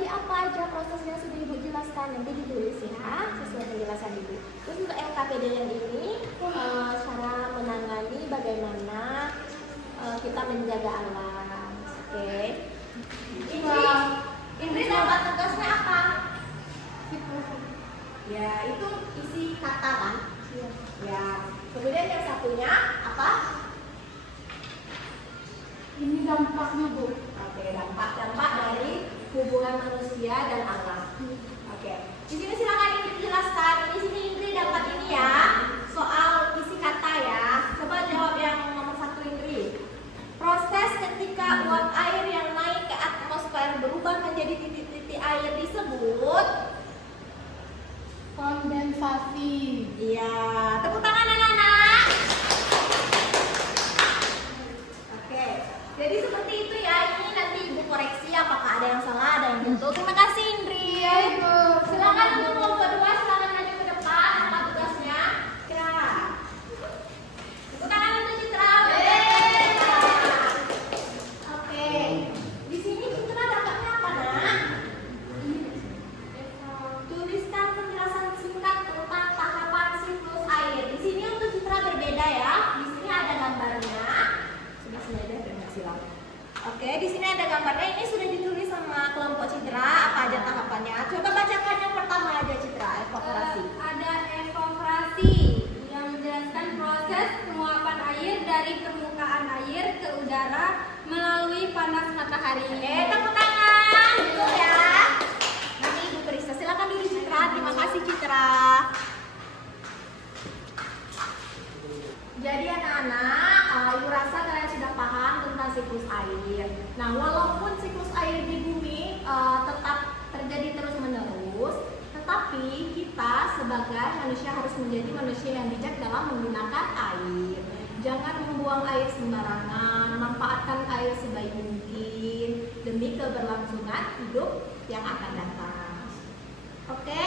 Jadi apa aja proses yang sudah Ibu jelaskan nanti ditulis ya sesuai penjelasan Ibu. Terus untuk LKPD yang ini cara menangani bagaimana kita menjaga alam. Oke. Indri dapat tugasnya apa? Ya itu isi kata kan? Ya. Kemudian yang satunya apa? Ini dampaknya, Bu. Oke, dampak dari hubungan manusia dan alam. Oke. Di sini silakan Indri jelaskan. Di sini Indri dapat ini ya, soal isi kata ya. Coba jawab yang nomor 1 Indri. Proses ketika uap air yang naik ke atmosfer berubah menjadi titik-titik air disebut Kondensasi. iya. Tepuk tangan anak-anak. Oke. Jadi seperti itu ya. Ini nanti Ibu koreksi apakah ada yang salah, ada yang betul. Terima kasih Indri. Silakan untuk kelompok 2, silakan maju ke depan. Apa tugasnya? Citra. Tepuk tangan untuk Citra. Oke. Di sini Citra dapatnya apa, Nak? Tuliskan penjelasan singkat tentang tahapan siklus air. Di sini untuk Citra berbeda ya. Di sini ada gambarnya. Sudah selesai dengan silang. Oke, di sini ada gambarnya. Ini sudah ditulis sama kelompok Citra. Apa aja tahapannya? Coba bacakan yang pertama aja Citra. Evaporasi. Ada evaporasi yang menjelaskan proses penguapan air dari permukaan air ke udara melalui panas matahari. Tepuk tangan. Betul ya. Nanti Ibu periksa. Silakan dulu Citra. Terima kasih Citra. Jadi anak-anak, Ibu rasa kalian sudah paham tentang siklus air. Nah, walaupun siklus air di bumi tetap terjadi terus-menerus, tetapi kita sebagai manusia harus menjadi manusia yang bijak dalam menggunakan air. Jangan membuang air sembarangan, manfaatkan air sebaik mungkin demi keberlangsungan hidup yang akan datang. Oke?